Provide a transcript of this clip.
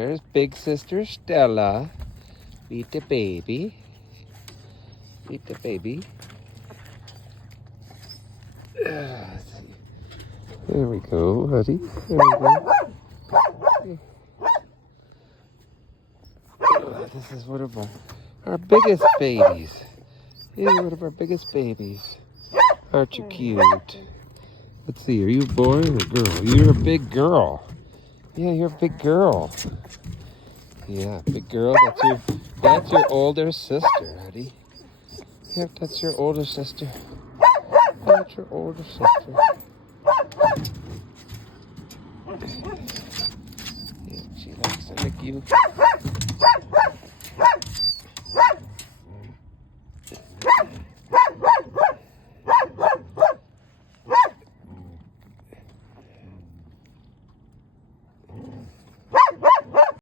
There's big sister Stella. Meet the baby. Meet the baby. Let's see. There we go, honey. There we go. This is one of our biggest babies. Yeah, one of our biggest babies. Aren't you cute? Let's see, are you a boy or a girl? You're a big girl. Yeah, you're a big girl. Yeah, big girl. That's your older sister, honey. Yep, that's your older sister. That's your older sister. Yeah, she likes to lick you.